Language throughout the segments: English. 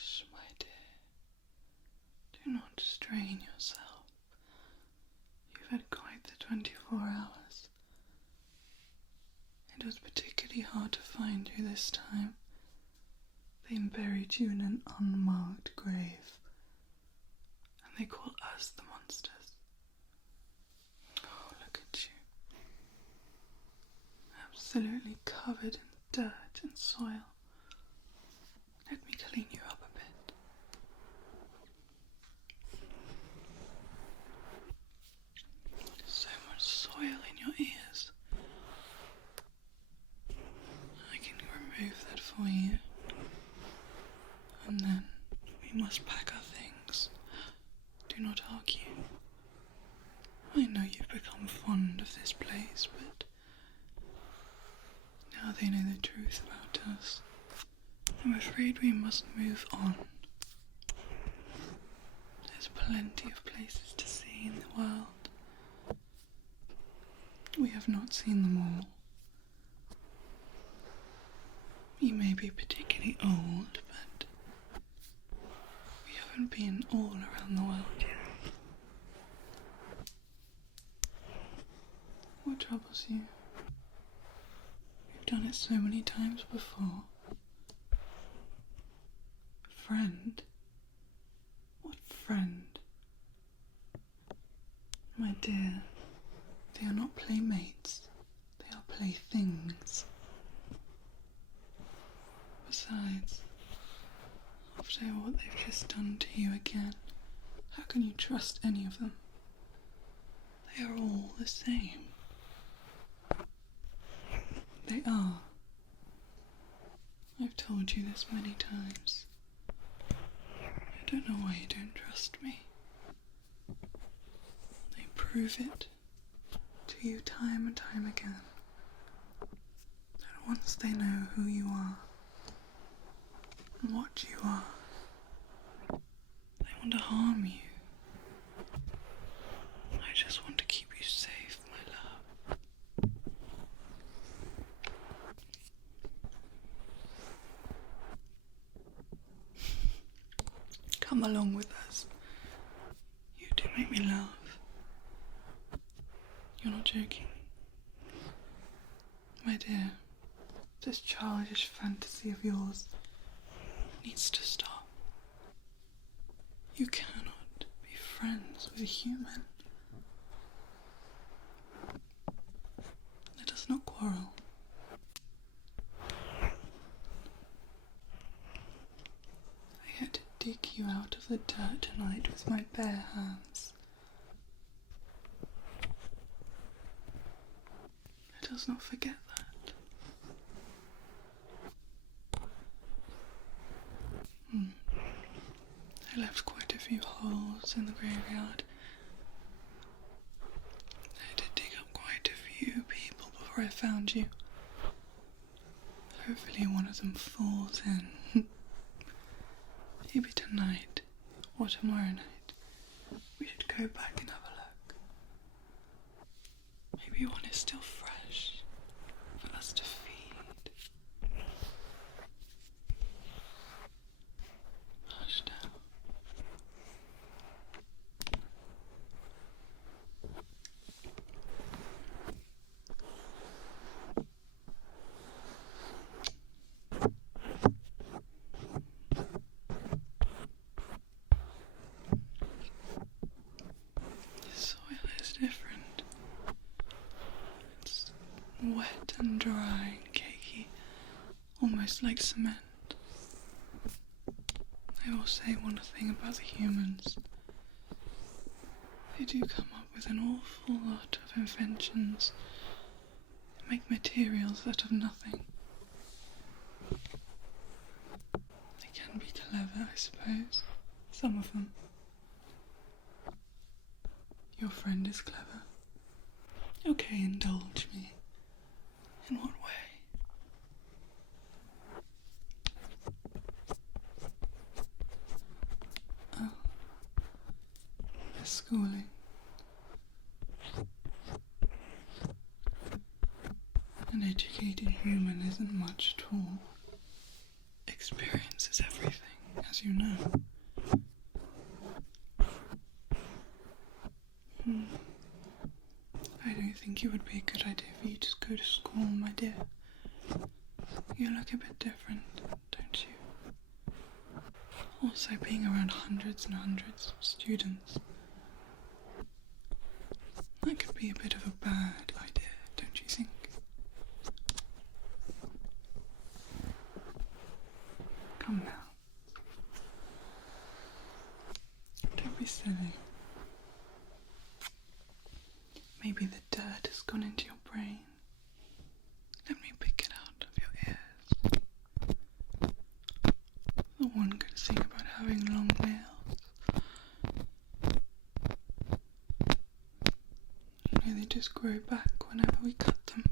Hush, my dear. Do not strain yourself. You've had quite the 24 hours. It was particularly hard to find you this time. They buried you in an unmarked grave. And they call us the monsters. Oh, look at you. Absolutely covered in dirt and soil. Let me clean you up a bit. There's so much soil in your ears. I can remove that for you. And then we must pack our things. Do not argue. I know you've become fond of this place, but now they know the truth about us. I'm afraid we must move on. There's plenty of places to see in the world. We have not seen them all. We may be particularly old, but we haven't been all around the world yet. What troubles you? We've done it so many times before. Friend? What friend? My dear, they are not playmates, they are playthings. Besides, after what they've just done to you again, how can you trust any of them? They are all the same. They are. I've told you this many times. I don't know why you don't trust me. They prove it to you time and time again. That once they know who you are and what you are, they want to harm you. I just want to keep you safe, my love. Come along with us. You do make me laugh. You're not joking. My dear, this childish fantasy of yours needs to stop. You cannot be friends with a human. Let us not quarrel. I had to dig you out of the dirt tonight with my bare hands. Let us not forget that. I left quite a few holes in the graveyard. I had to dig up quite a few people before I found you. Hopefully one of them falls in. Maybe tonight or tomorrow night we should go back and have a look. Maybe one is still fresh for us to feed. Hush now. Different. It's wet and dry and cakey, almost like cement. I will say one thing about the humans. They do come up with an awful lot of inventions. They make materials out of nothing. They can be clever, I suppose. Some of them. Your friend is clever. Okay, indulge me. In what way? Oh, the schooling. An educated human isn't much at all. Experience is everything, as as you know. I don't think it would be a good idea for you to go to school, my dear. You look a bit different, don't you? Also, being around hundreds and hundreds of students, that could be a bit of a bad idea, don't you think? Come now. Don't be silly. Maybe the dirt has gone into your brain. Let me pick it out of your ears. The one good thing about having long nails, you know, they just grow back whenever we cut them.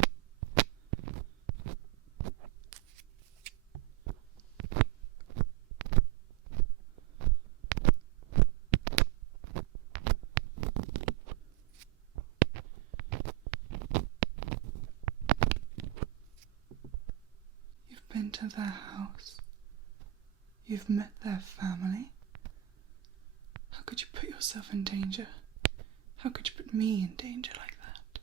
Been to their house. You've met their family. How could you put yourself in danger? How could you put me in danger like that?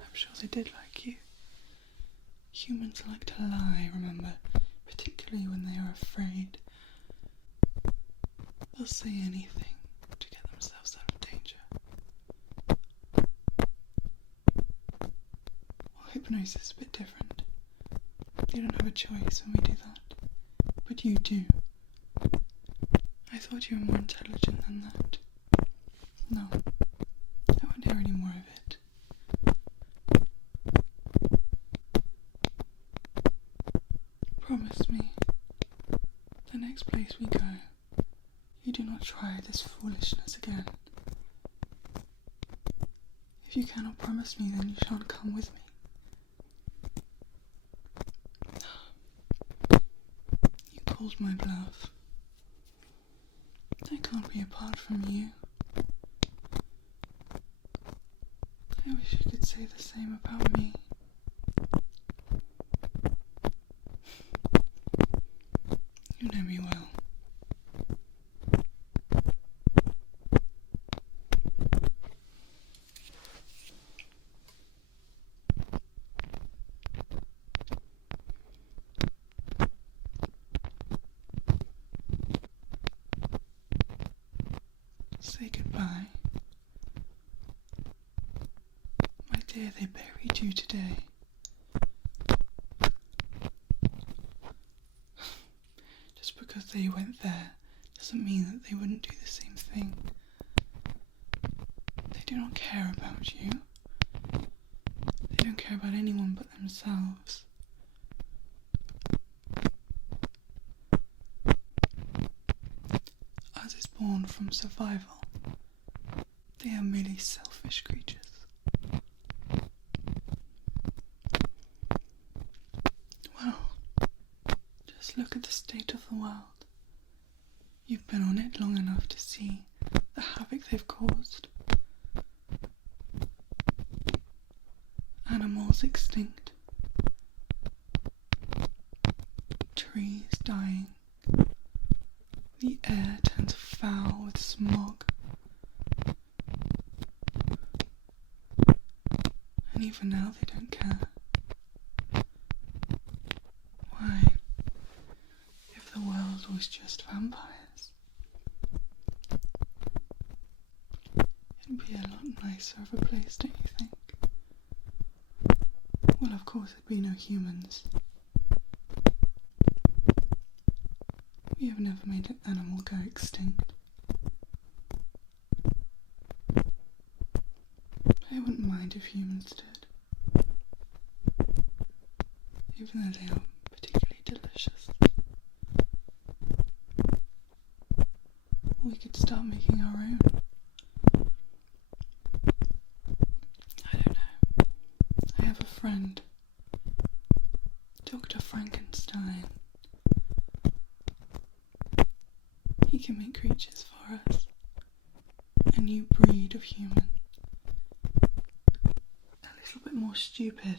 I'm sure they did like you. Humans like to lie, remember, particularly when they are afraid. They'll say anything to get themselves out of danger. Hypnosis is a bit different. You don't have a choice when we do that. But you do. I thought you were more intelligent than that. No. I won't hear any more of it. Promise me, the next place we go, you do not try this foolishness again. If you cannot promise me, then you shan't come with me. Called my bluff. I can't be apart from you. I wish you could say the same about me. You know me well. Say goodbye. My dear, they buried you today. Just because they went there doesn't mean that they wouldn't do the same thing. They do not care about you. They don't care about anyone but themselves. Us is born from survival. They are merely selfish creatures. Well, just look at the state of the world. You've been on it long enough to see the havoc they've caused. Animals extinct. Trees dying. The air turns foul with smog. And even now they don't care. Why, if the world was just vampires, it'd be a lot nicer of a place, don't you think? Well, of course there'd be no humans. We have never made an animal go extinct. I wouldn't mind if humans did, even though they are particularly delicious. We could start making our own. I don't know. I have a friend, Dr. Frankenstein. He can make creatures for us. A new breed of human. A little bit more stupid.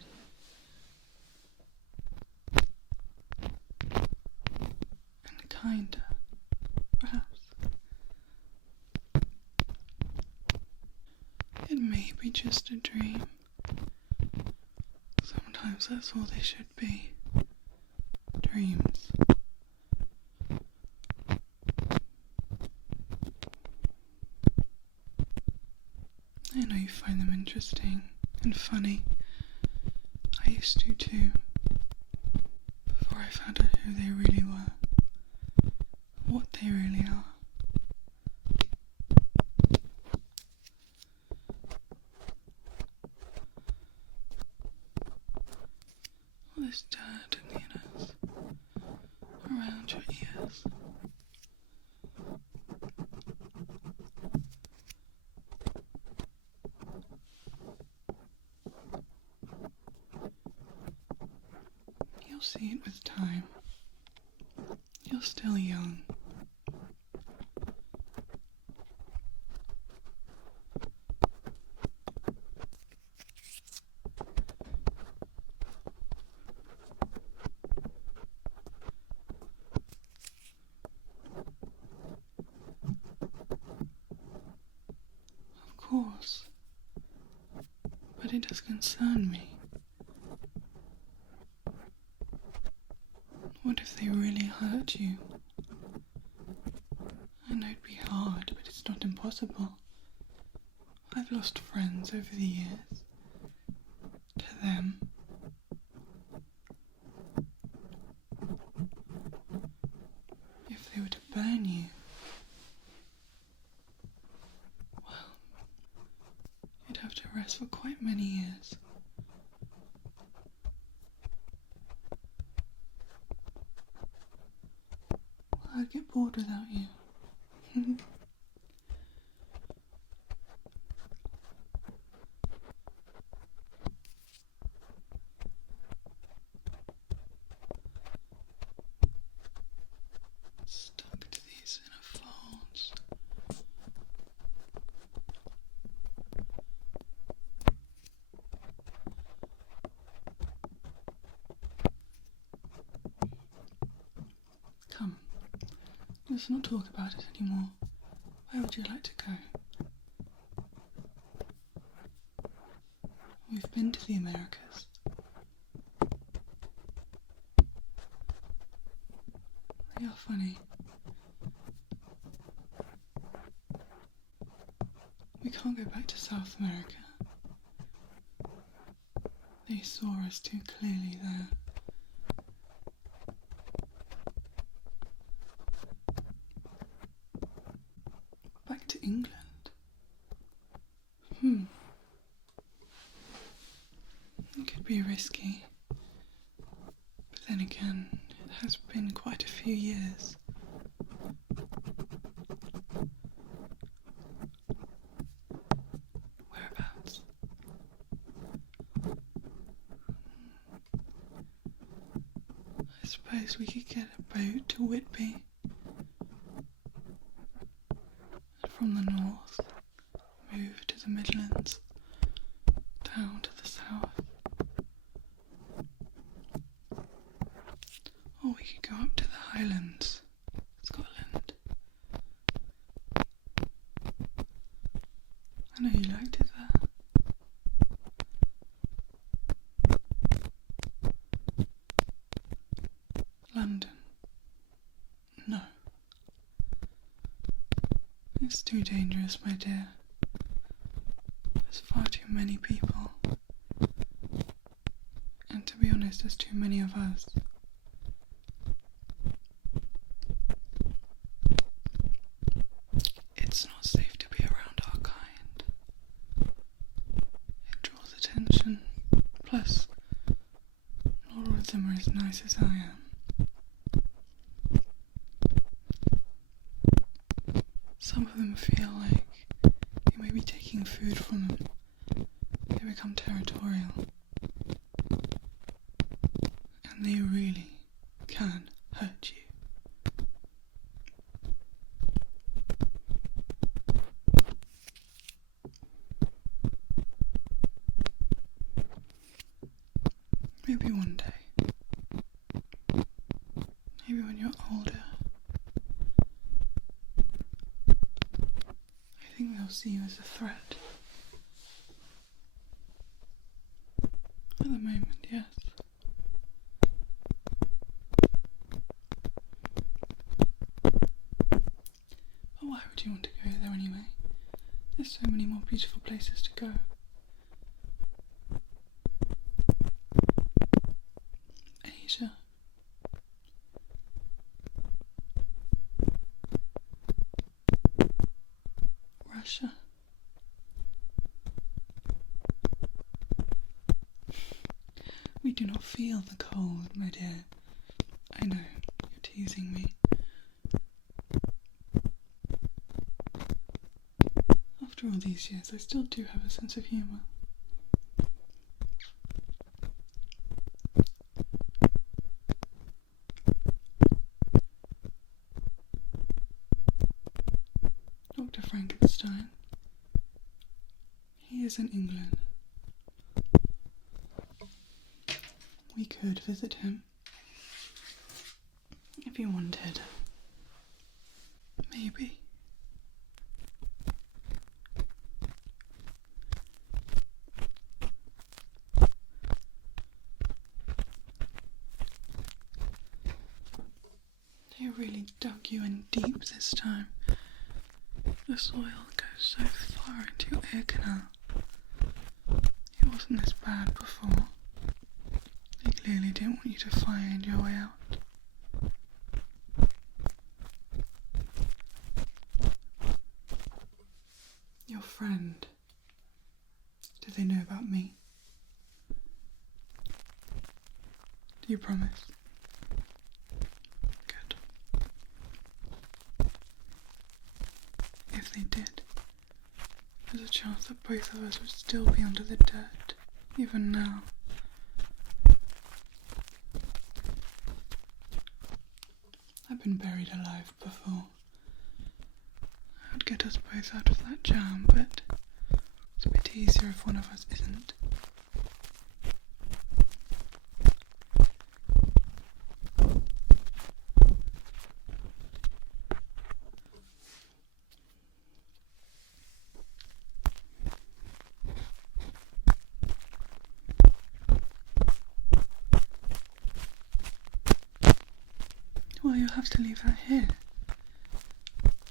kinder, perhaps. It may be just a dream. Sometimes that's all they should be. Dreams. I know you find them interesting and funny. I used to too, before I found out who they really were, what they really are. All this dirt and needles around your ears. You'll see it with time. You're still young. Of course. But it does concern me. What if they really hurt you? I know it'd be hard, but it's not impossible. I've lost friends over the years. To them. If they were to burn you, well, you'd have to rest for quite many years. I'd get bored without you. Stuck to these inner folds. Come. Let's not talk about it anymore. Where would you like to go? We've been to the Americas. They are funny. We can't go back to South America. They saw us too clearly there. Back to England. It could be risky. But then again, it has been quite a few years. Whereabouts? I suppose we could get a boat to Whitby. And from the north, move to the Midlands, down to the south. Or we could go up to the Highlands, Scotland. I know you liked it there. London. No. It's too dangerous, my dear. There's far too many people. And to be honest, there's too many of us. It's not safe to be around our kind. It draws attention. Plus, not all of them are as nice as I am. Some of them feel like you may be taking food from them. They become territorial. And they really can hurt you. Maybe one day. Maybe when you're older all see you as a threat. At the moment, yes. But why would you want to go there anyway? There's so many more beautiful places to go. Asia. Russia. We do not feel the cold, my dear. I know, you're teasing me. After all these years, I still do have a sense of humour. Dr. Frankenstein. He is in England. We could visit him. If you wanted. Maybe. They really dug you in deep this time. The soil goes so far into your ear canal. It wasn't this bad before. They clearly didn't want you to find your way out. Your friend. Do they know about me? Do you promise? Good. If they did, there's a chance that both of us would still be under the dirt, even now. I've been buried alive before. I would get us both out of that jam, but it's a bit easier if one of us isn't. Well, you'll have to leave that here.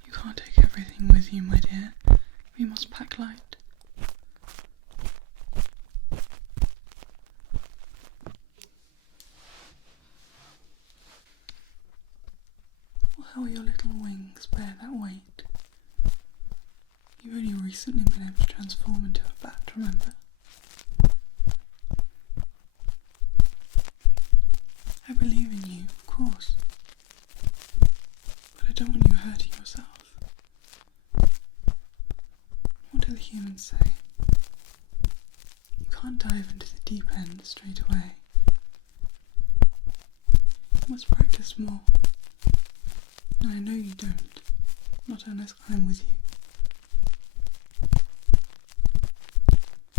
You can't take everything with you, my dear. We must pack light. Well, how will your little wings bear that weight? You've only recently been able to transform into a bat, remember? I believe in you, of course. But I don't want you hurting yourself. What do the humans say? You can't dive into the deep end straight away. You must practice more. And I know you don't. Not unless I'm with you.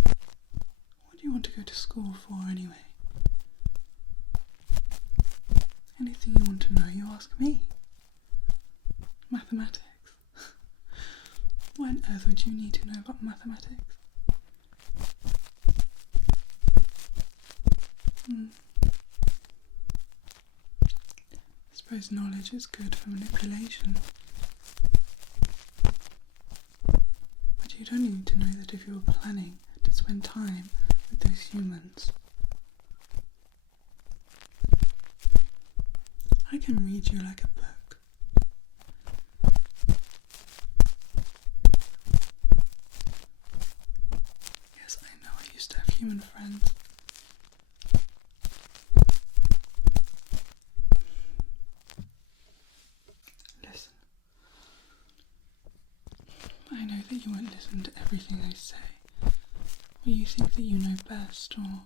What do you want to go to school for anyway? Anything you want to know, you ask me. Mathematics. Why on earth would you need to know about mathematics? I suppose knowledge is good for manipulation. But you don't need to know that if you were planning to spend time with those humans. I can read you like a book. Yes, I know I used to have human friends. Listen. I know that you won't listen to everything I say, or you think that you know best, or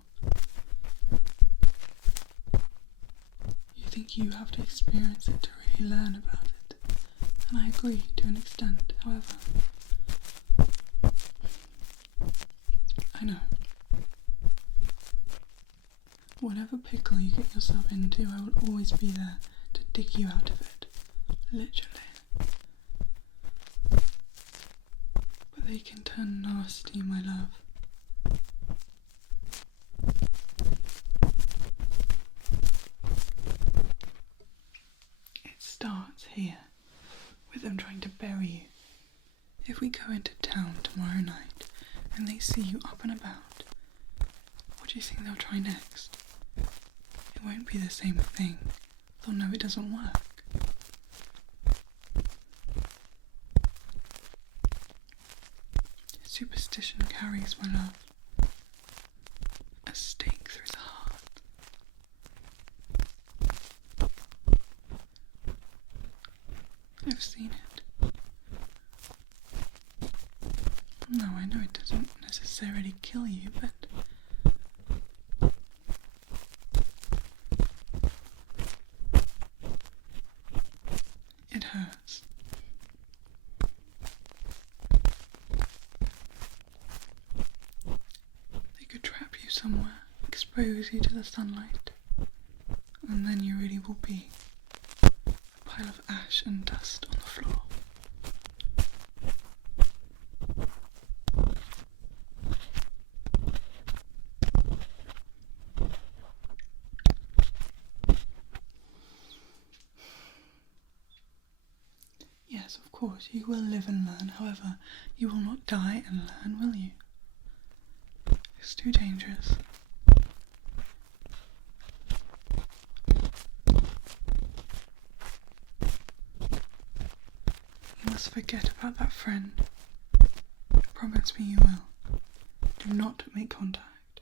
you think you have to experience it to really learn about it, and I agree to an extent, however. I know. Whatever pickle you get yourself into, I will always be there to dig you out of it. Literally. But they can turn nasty, my love. It starts here, with them trying to bury you. If we go into town tomorrow night and they see you up and about, what do you think they'll try next? It won't be the same thing. They'll know it doesn't work. Superstition carries, my love, a stake through the heart. I've seen it. No, I know it doesn't necessarily kill you, but it hurts. They could trap you somewhere, expose you to the sunlight, and then you really will be a pile of ash and dust on the floor. Yes, of course, you will live and learn, however, you will not die and learn, will you? It's too dangerous. You must forget about that friend. Promise me you will. Do not make contact.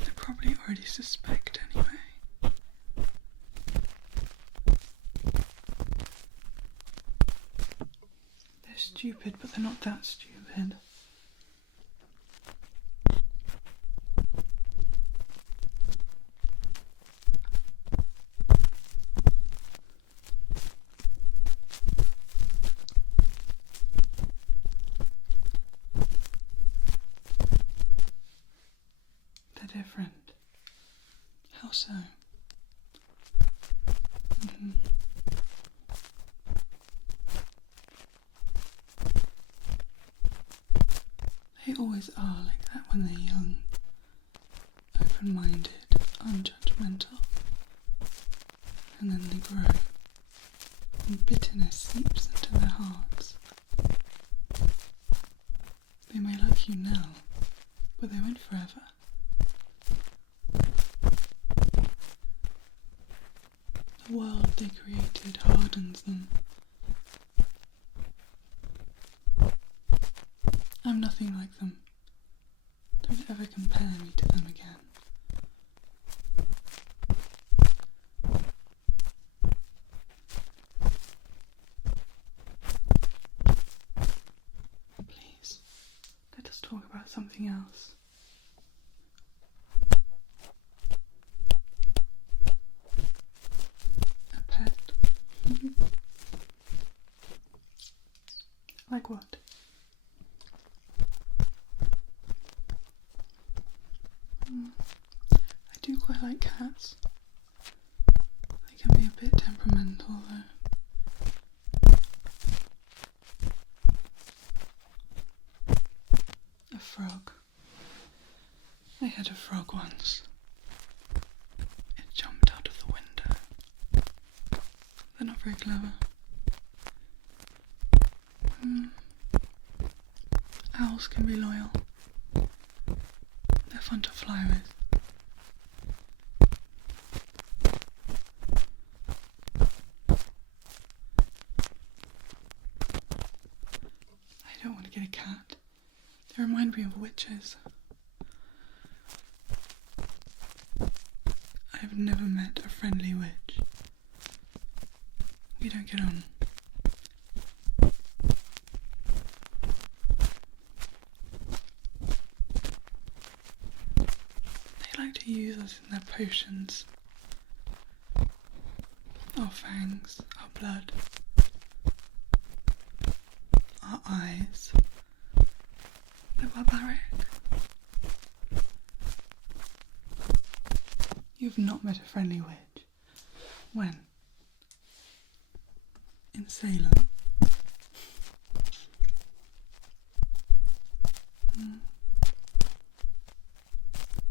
They probably already suspect anyway. They're stupid, but they're not that stupid. They're different. How so? They always are like that when they're young. Open-minded, unjudgmental. And then they grow. And bitterness seeps into their hearts. They may like you now, but they won't forever. The world they created hardens them. I'm nothing like them. Don't ever compare me to them again. Please, let us talk about something else. A pet? Like what? I do quite like cats. They can be a bit temperamental though. A frog. I had a frog once. It jumped out of the window. They're not very clever. Owls can be loyal. They're fun to fly with. I don't want to get a cat. They remind me of witches. I've never met a friendly witch. We don't get on. They like to use us in their potions. Our fangs, our blood, our eyes. They're barbaric. You've not met a friendly witch. When? in Salem.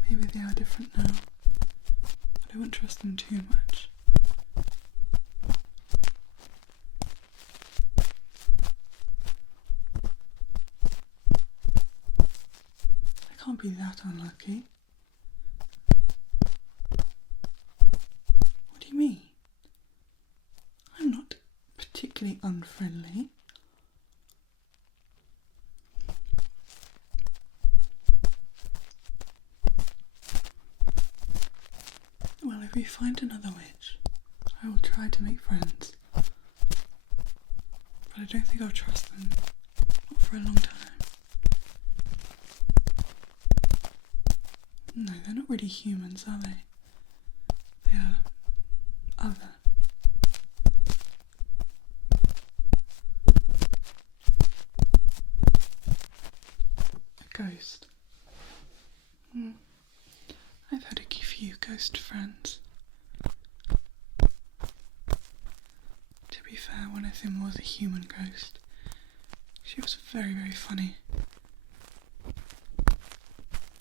Maybe they are different now, but I wouldn't trust them too much. I can't be that unlucky. What do you mean? I'm not particularly unfriendly. Well, if we find another witch, I will try to make friends. But I don't think I'll trust them. Not for a long time. No, they're not really humans, are they? They are other. A ghost. I've had a few ghost friends. To be fair, one of them was a human ghost. She was very, very funny.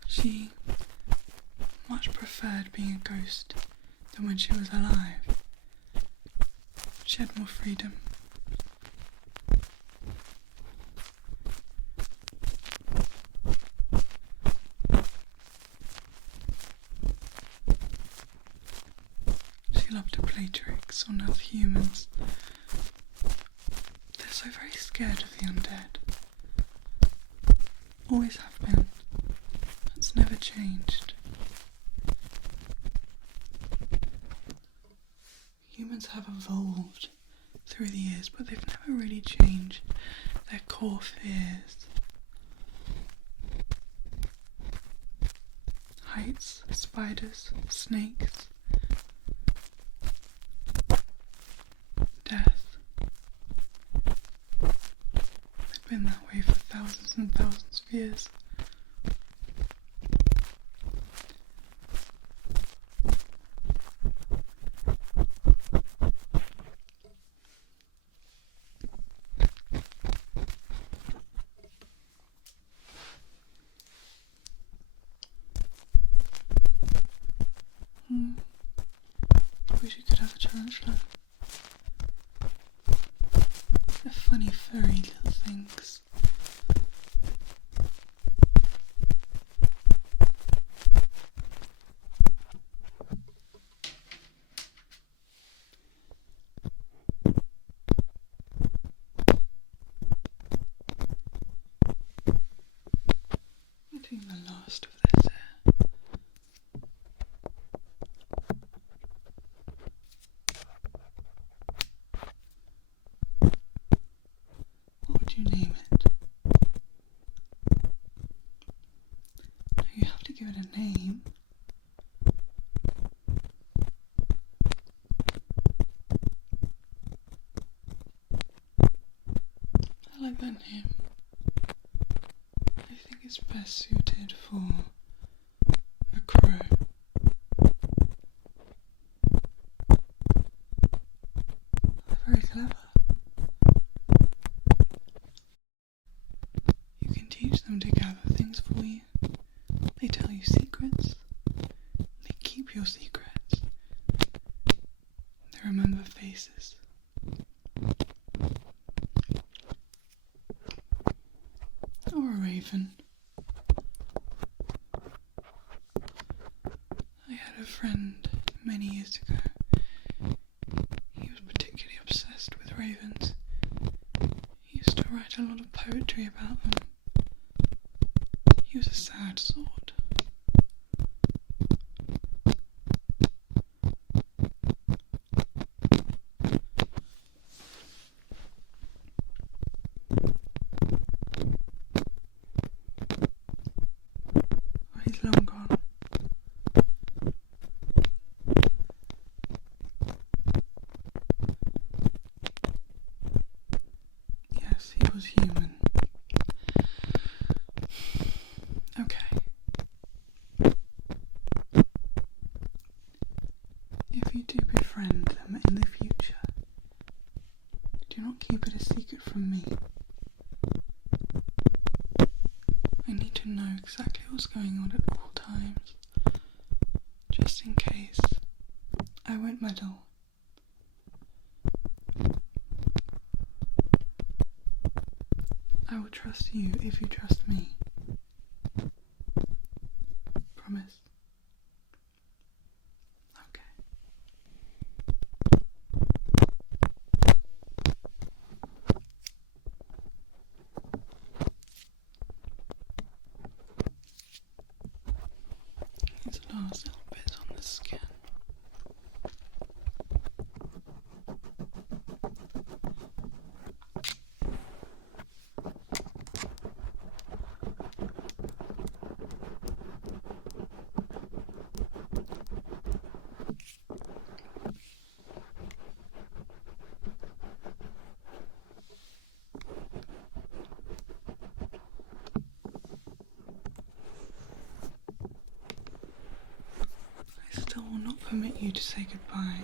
She much preferred being a ghost than when she was alive. She had more freedom. She loved to play tricks on other humans. They're so very scared of the undead. Always have been. That's never changed. Humans have evolved through the years, but they've never really changed their core fears. Heights, spiders, snakes, death. They've been that way for thousands and thousands of years. Wish you could have a tarantula. They're funny, furry little things. I think the last of this here. What would you name it? You have to give it a name. I like that name. I think it's best suited for a crow. They're very clever. You can teach them to gather things for you. They tell you secrets. They keep your secrets. They remember faces. Or a raven. I had a friend many years ago. He was particularly obsessed with ravens. He used to write a lot of poetry about them. He was a sad sort. Well, he's long gone. Yes, he was human. Okay. If you do befriend them in the future, do not keep it a secret from me. I need to know exactly what's going on at all times, just in case. I won't meddle. I will trust you if you trust me. Promise? Okay. These last little bits on the skin. I still will not permit you to say goodbye.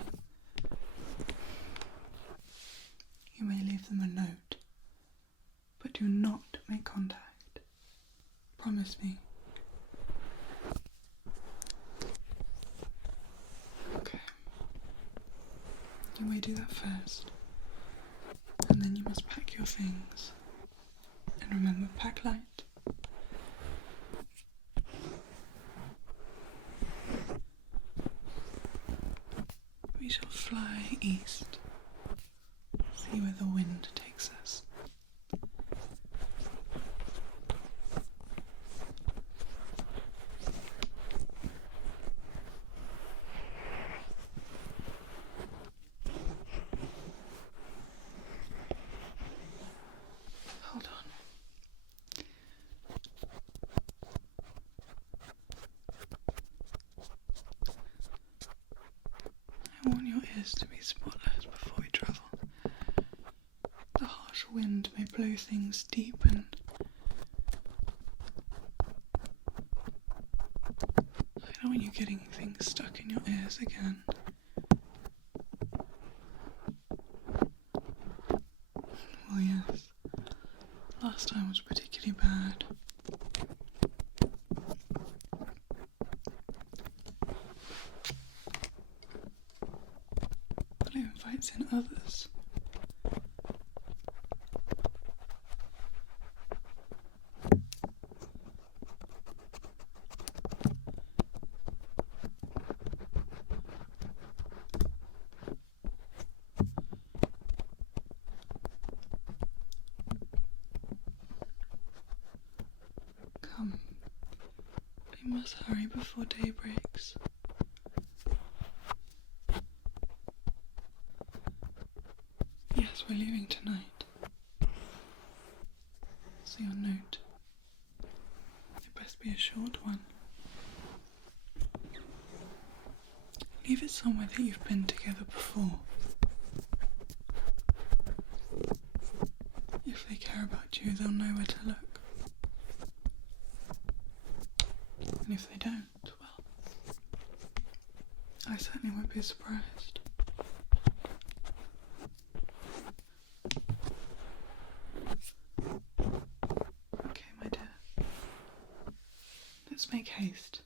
You may leave them a note, but do not make contact. Promise me. Okay. You may do that first, and then you must pack your things. And remember, pack light. We shall fly east, see where the wind takes us. Hold on. I want your ears to be spotless before we travel. The harsh wind may blow things deep and I don't want you getting things stuck in your ears again. Well, yes. Last time was particularly bad. But it invites in others. Come. We must hurry before day breaks. Yes, we're leaving tonight. So your note. It best be a short one. Leave it somewhere that you've been together before. If they care about you, they'll know where to look. And if they don't, well, I certainly won't be surprised. Okay, my dear. Let's make haste.